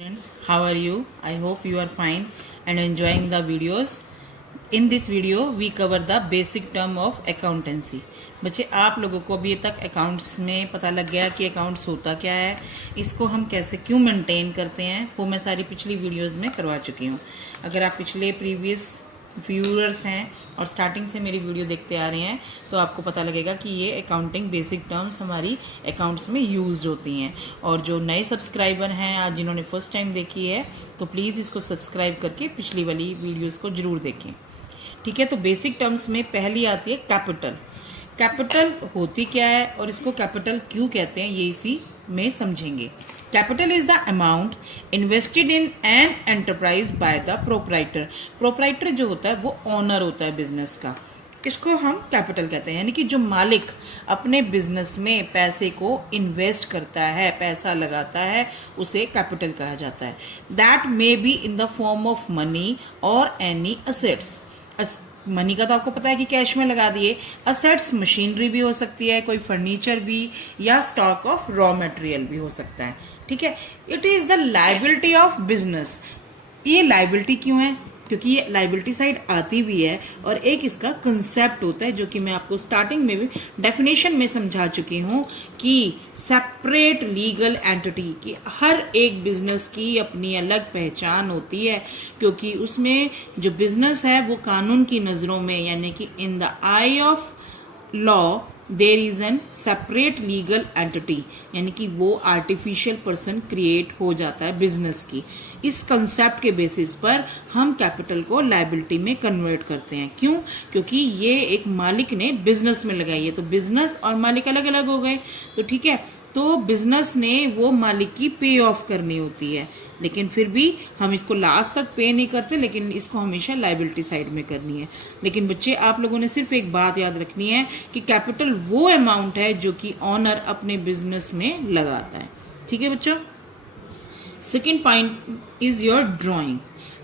Friends, how are you? I hope you are fine and enjoying the videos. In this video, we cover the basic term of accountancy. बच्चे आप लोगों को अभी तक accounts में पता लग गया कि अकाउंट्स होता क्या है, इसको हम कैसे क्यों मेंटेन करते हैं, वो मैं सारी पिछली वीडियोस में करवा चुकी हूँ। अगर आप पिछले प्रीवियस व्यूअर्स हैं और स्टार्टिंग से मेरी वीडियो देखते आ रहे हैं तो आपको पता लगेगा कि ये अकाउंटिंग बेसिक टर्म्स हमारी अकाउंट्स में यूज़ होती हैं। और जो नए सब्सक्राइबर हैं आज जिन्होंने फर्स्ट टाइम देखी है तो प्लीज़ इसको सब्सक्राइब करके पिछली वाली वीडियोस को ज़रूर देखें। ठीक है, तो बेसिक टर्म्स में पहली आती है कैपिटल। कैपिटल होती क्या है और इसको कैपिटल क्यों कहते हैं ये इसी में समझेंगे। Capital is the amount invested in an enterprise by the proprietor. Proprietor जो होता है वो ऑनर होता है बिजनेस का, इसको हम कैपिटल कहते हैं। यानी कि जो मालिक अपने बिजनेस में पैसे को इन्वेस्ट करता है, पैसा लगाता है, उसे कैपिटल कहा जाता है। That may be in the form of money और एनी असेट्स। मनी का तो आपको पता है कि कैश में लगा दिए। असेट्स मशीनरी भी हो सकती है, कोई फर्नीचर भी, या स्टॉक ऑफ रॉ मटेरियल भी हो सकता है। ठीक है, it is the liability of business. ये लायबिलिटी क्यों है? क्योंकि ये लायबिलिटी साइड आती भी है और एक इसका कंसेप्ट होता है जो कि मैं आपको स्टार्टिंग में भी डेफिनेशन में समझा चुकी हूँ कि सेपरेट लीगल एंटिटी की हर एक बिजनेस की अपनी अलग पहचान होती है, क्योंकि उसमें जो बिजनेस है वो कानून की नज़रों में यानी कि in the I of law there is an separate legal entity, यानी कि वो आर्टिफिशियल पर्सन क्रिएट हो जाता है बिजनेस की। इस कंसेप्ट के बेसिस पर हम कैपिटल को लायबिलिटी में कन्वर्ट करते हैं। क्यों? क्योंकि ये एक मालिक ने बिजनेस में लगाई है, तो बिजनेस और मालिक अलग अलग हो गए। तो ठीक है, तो बिजनेस ने वो मालिक की पे ऑफ करनी होती है, लेकिन फिर भी हम इसको लास्ट तक पे नहीं करते, लेकिन इसको हमेशा लायबिलिटी साइड में करनी है। लेकिन बच्चे आप लोगों ने सिर्फ एक बात याद रखनी है कि कैपिटल वो अमाउंट है जो कि ऑनर अपने बिजनेस में लगाता है। ठीक है बच्चों, second point is your drawing.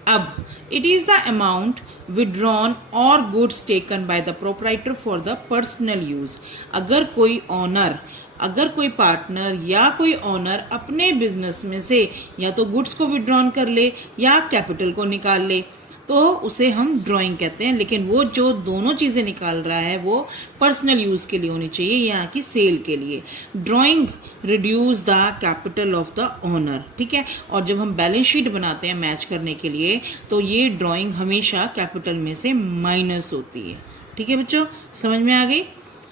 अब it is the amount withdrawn or goods taken by the proprietor for the personal use। अगर कोई पार्टनर या कोई ऑनर अपने बिजनेस में से या तो गुड्स को विड्रॉन कर ले या कैपिटल को निकाल ले तो उसे हम ड्राइंग कहते हैं। लेकिन वो जो दोनों चीज़ें निकाल रहा है वो पर्सनल यूज़ के लिए होनी चाहिए, यहाँ की सेल के लिए। Drawing reduce the capital of the owner. ठीक है, और जब हम बैलेंस शीट बनाते हैं मैच करने के लिए तो ये ड्राइंग हमेशा कैपिटल में से माइनस होती है। ठीक है बच्चों, समझ में आ गई?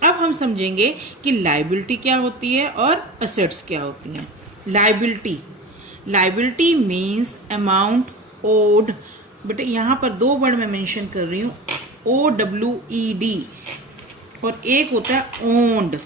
अब हम समझेंगे कि लायबिलिटी क्या होती है और असेट्स क्या होती हैं। Liability means amount owed, but यहाँ पर दो वर्ड मैं मेंशन कर रही हूँ, OWED, और एक होता है ओन्ड।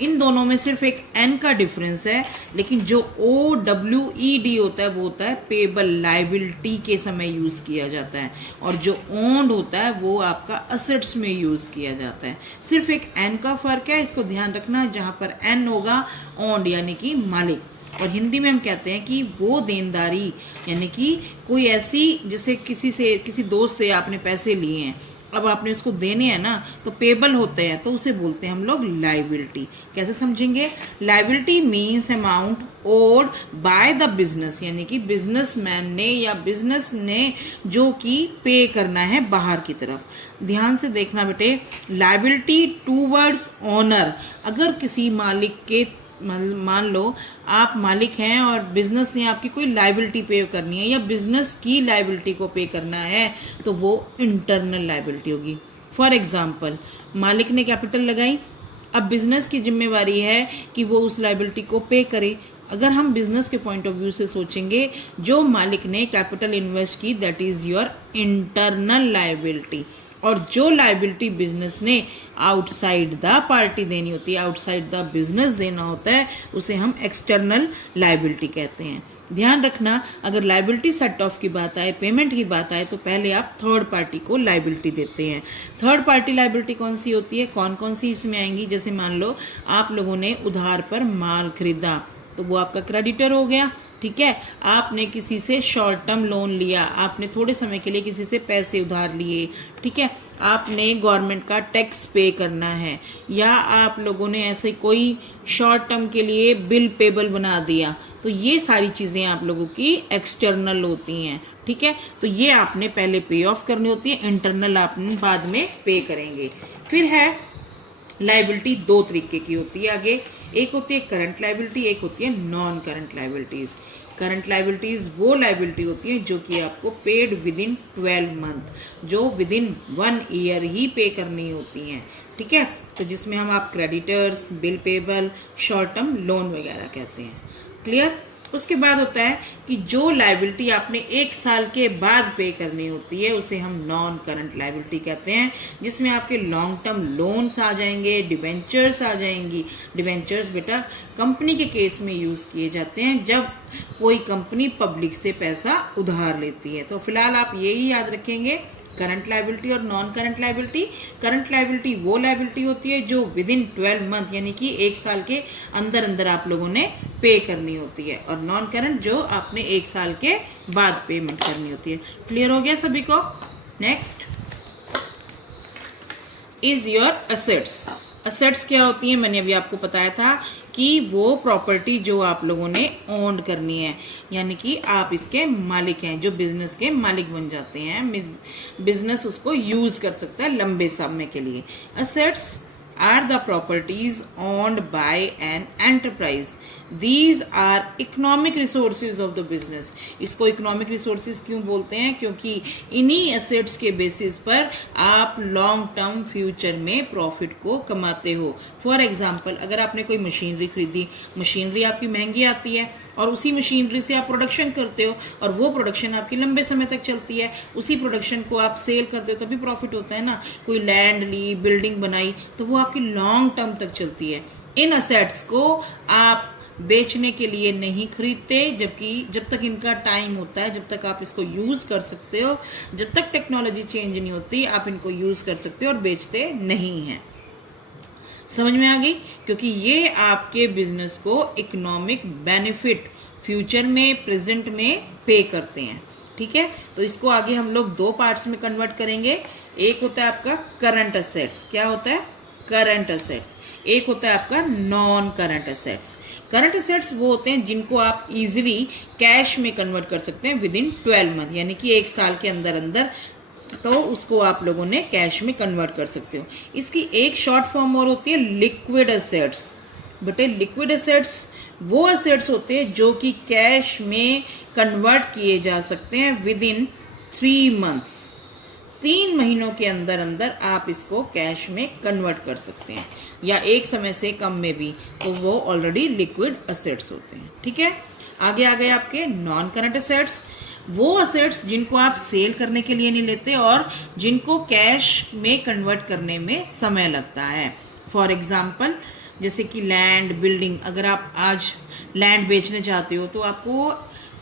इन दोनों में सिर्फ एक एन का डिफरेंस है, लेकिन जो OWED होता है वो होता है पेबल, लायबिलिटी के समय यूज़ किया जाता है, और जो ओन्ड होता है वो आपका असेट्स में यूज़ किया जाता है। सिर्फ एक एन का फ़र्क है, इसको ध्यान रखना। जहाँ पर एन होगा ओन्ड यानी कि मालिक, और हिंदी में हम कहते हैं कि वो देनदारी, यानी कि कोई ऐसी, जैसे किसी दोस्त से आपने पैसे लिए हैं, अब आपने उसको देने हैं ना, तो पेबल होते हैं, तो उसे बोलते हैं हम लोग लायबिलिटी। कैसे समझेंगे? Liability means amount owed by the business, यानी कि बिजनेसमैन ने या बिजनेस ने जो कि पे करना है बाहर की तरफ। ध्यान से देखना बेटे, लायबिलिटी टूवर्ड्स ऑनर। अगर किसी मालिक के, मान लो आप मालिक हैं और बिजनेस ने आपकी कोई लायबिलिटी पे करनी है या बिजनेस की लायबिलिटी को पे करना है, तो वो इंटरनल लायबिलिटी होगी। फॉर एग्जांपल, मालिक ने कैपिटल लगाई, अब बिजनेस की जिम्मेवारी है कि वो उस लायबिलिटी को पे करे। अगर हम बिजनेस के पॉइंट ऑफ व्यू से सोचेंगे, जो मालिक ने कैपिटल इन्वेस्ट की that is your internal liability, और जो लायबिलिटी बिजनेस ने आउटसाइड द पार्टी देनी होती है, आउटसाइड द बिजनेस देना होता है, उसे हम एक्सटर्नल लायबिलिटी कहते हैं। ध्यान रखना, अगर लायबिलिटी सेट ऑफ की बात आए, पेमेंट की बात आए, तो पहले आप थर्ड पार्टी को लायबिलिटी देते हैं। थर्ड पार्टी लायबिलिटी कौन सी होती है? कौन कौन सी इसमें आएंगी? जैसे मान लो आप लोगों ने उधार पर माल खरीदा तो वो आपका क्रेडिटर हो गया। ठीक है, आपने किसी से शॉर्ट टर्म लोन लिया, आपने थोड़े समय के लिए किसी से पैसे उधार लिए। ठीक है, आपने गवर्नमेंट का टैक्स पे करना है, या आप लोगों ने ऐसे कोई शॉर्ट टर्म के लिए बिल पेबल बना दिया, तो ये सारी चीज़ें आप लोगों की एक्सटर्नल होती हैं, ठीक है। तो ये आपने पहले पे ऑफ करनी होती है, इंटरनल आपने बाद में पे करेंगे। फिर है लाइबिलिटी, दो तरीके की होती है आगे, एक होती है करंट लाइबिलिटी, एक होती है non current liabilities. Current liabilities वो लाइबिलिटी होती है जो कि आपको पेड विद इन 12 मंथ, जो विद इन 1 ईयर ही पे करनी होती हैं, ठीक है। तो जिसमें हम आप creditors, bill payable, short term loan वगैरह कहते हैं, क्लियर। उसके बाद होता है कि जो लाइबिलिटी आपने 1 साल के बाद पे करनी होती है उसे हम नॉन करंट लाइबिलिटी कहते हैं, जिसमें आपके लॉन्ग टर्म लोन्स आ जाएंगे, डिबेंचर्स आ जाएंगी। डिबेंचर्स बेटा कंपनी के केस में यूज़ किए जाते हैं जब कोई कंपनी पब्लिक से पैसा उधार लेती है। तो फिलहाल आप यही याद रखेंगे, करंट लाइबिलिटी और non current liability. Current liability वो लाइबिलिटी होती है जो विद इन 12 मंथ यानी कि 1 साल के अंदर अंदर आप लोगों ने पे करनी होती है, और नॉन करंट जो आपने 1 साल के बाद पेमेंट करनी होती है। क्लियर हो गया सभी को। Next is your assets. Assets क्या होती है, मैंने अभी आपको बताया था कि वो प्रॉपर्टी जो आप लोगों ने ओन करनी है, यानी कि आप इसके मालिक हैं, जो बिजनेस के मालिक बन जाते हैं, बिजनेस उसको यूज कर सकता है लंबे समय के लिए। Assets are the properties owned by an enterprise, these are economic resources of the business. इसको इकोनॉमिक रिसोर्सेज क्यों बोलते हैं, क्योंकि इन्हीं एसेट्स के बेसिस पर आप लॉन्ग टर्म फ्यूचर में प्रॉफिट को कमाते हो। फॉर एग्जांपल, अगर आपने कोई मशीनरी खरीदी, मशीनरी आपकी महंगी आती है और उसी मशीनरी से आप प्रोडक्शन करते हो और वो प्रोडक्शन आपकी लंबे समय तक चलती है, उसी प्रोडक्शन को आप सेल करते हो तभी प्रॉफिट होता है ना। कोई लैंड ली, बिल्डिंग बनाई, तो वो आपकी लॉन्ग टर्म तक चलती है। इन असेट्स को आप बेचने के लिए नहीं खरीदते, जबकि जब तक इनका टाइम होता है, जब तक आप इसको यूज कर सकते हो, जब तक टेक्नोलॉजी चेंज नहीं होती, आप इनको यूज कर सकते हो और बेचते नहीं हैं। समझ में आ गई? क्योंकि ये आपके बिजनेस को इकोनॉमिक बेनिफिट फ्यूचर में, प्रेजेंट में पे करते हैं, ठीक है। तो इसको आगे हम लोग 2 पार्ट्स में कन्वर्ट करेंगे। एक होता है आपका करंट असेट्स। क्या होता है? Current assets. एक होता है आपका non current assets. Current assets वो होते हैं जिनको आप इजीली कैश में कन्वर्ट कर सकते हैं विद इन 12 मंथ, यानी कि 1 साल के अंदर अंदर, तो उसको आप लोगों ने कैश में कन्वर्ट कर सकते हो। इसकी एक शॉर्ट फॉर्म और होती है लिक्विड असेट्स। बेटे लिक्विड असेट्स वो असेट्स होते हैं जो कि कैश में कन्वर्ट किए जा सकते हैं विद इन 3 मंथ्स। 3 महीनों के अंदर अंदर आप इसको कैश में कन्वर्ट कर सकते हैं, या एक समय से कम में भी, तो वो ऑलरेडी लिक्विड असेट्स होते हैं, ठीक है। आगे आ गए आपके नॉन करंट असेट्स। वो असेट्स जिनको आप सेल करने के लिए नहीं लेते और जिनको कैश में कन्वर्ट करने में समय लगता है। फॉर एग्जाम्पल, जैसे कि लैंड, बिल्डिंग। अगर आप आज लैंड बेचने चाहते हो तो आपको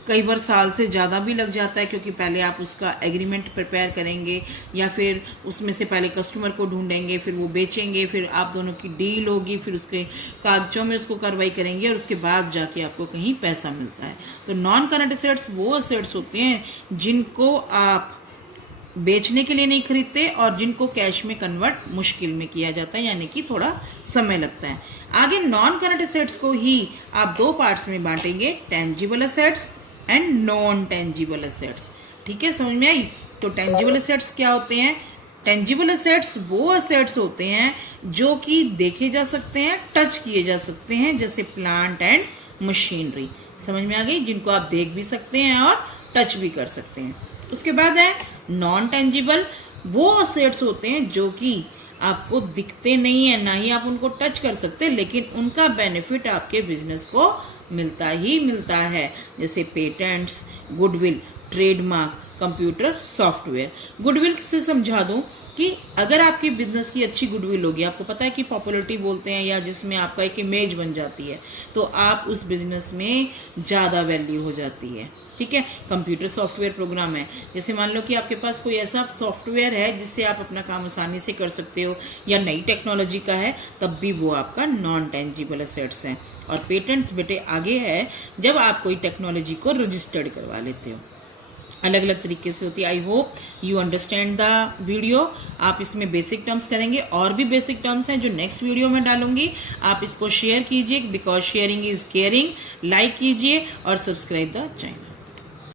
कई बार साल से ज़्यादा भी लग जाता है, क्योंकि पहले आप उसका एग्रीमेंट प्रिपेयर करेंगे, या फिर उसमें से पहले कस्टमर को ढूंढेंगे, फिर वो बेचेंगे, फिर आप दोनों की डील होगी, फिर उसके कागजों में उसको कार्रवाई करेंगे और उसके बाद जाके आपको कहीं पैसा मिलता है। तो नॉन करंट असेट्स वो असेट्स होते हैं जिनको आप बेचने के लिए नहीं खरीदते और जिनको कैश में कन्वर्ट मुश्किल में किया जाता है, यानी कि थोड़ा समय लगता है। आगे नॉन करंट असेट्स को ही आप 2 पार्ट्स में बांटेंगे, tangible assets and non tangible assets, ठीक है। समझ में आई? तो टेंजिबल असेट्स क्या होते हैं? टेंजिबल असेट्स वो असेट्स होते हैं जो कि देखे जा सकते हैं, टच किए जा सकते हैं, जैसे प्लांट एंड मशीनरी। समझ में आ गई? जिनको आप देख भी सकते हैं और टच भी कर सकते हैं। उसके बाद है नॉन टेंजिबल। वो असेट्स होते हैं जो कि आपको दिखते नहीं है, ना ही आप उनको टच कर सकते, लेकिन उनका बेनिफिट आपके बिजनेस को मिलता ही मिलता है, जैसे patents, goodwill, trademark, computer software. Goodwill से समझा दूं कि अगर आपके बिजनेस की अच्छी गुडविल होगी, आपको पता है कि पॉपुलरिटी बोलते हैं, या जिसमें आपका एक इमेज बन जाती है, तो आप उस बिजनेस में ज़्यादा वैल्यू हो जाती है, ठीक है। कंप्यूटर सॉफ्टवेयर प्रोग्राम है, जैसे मान लो कि आपके पास कोई ऐसा सॉफ्टवेयर है जिससे आप अपना काम आसानी से कर सकते हो, या नई टेक्नोलॉजी का है, तब भी वो आपका नॉन टेंजिबल असेट्स है। और पेटेंट्स बेटे आगे है, जब आप कोई टेक्नोलॉजी को रजिस्टर्ड करवा लेते हो। अलग अलग तरीके से होती है। I hope you understand the video. आप इसमें बेसिक टर्म्स करेंगे, और भी बेसिक टर्म्स हैं जो नेक्स्ट वीडियो में डालूंगी। आप इसको शेयर कीजिए, because sharing is caring. Like कीजिए और सब्सक्राइब द चैनल।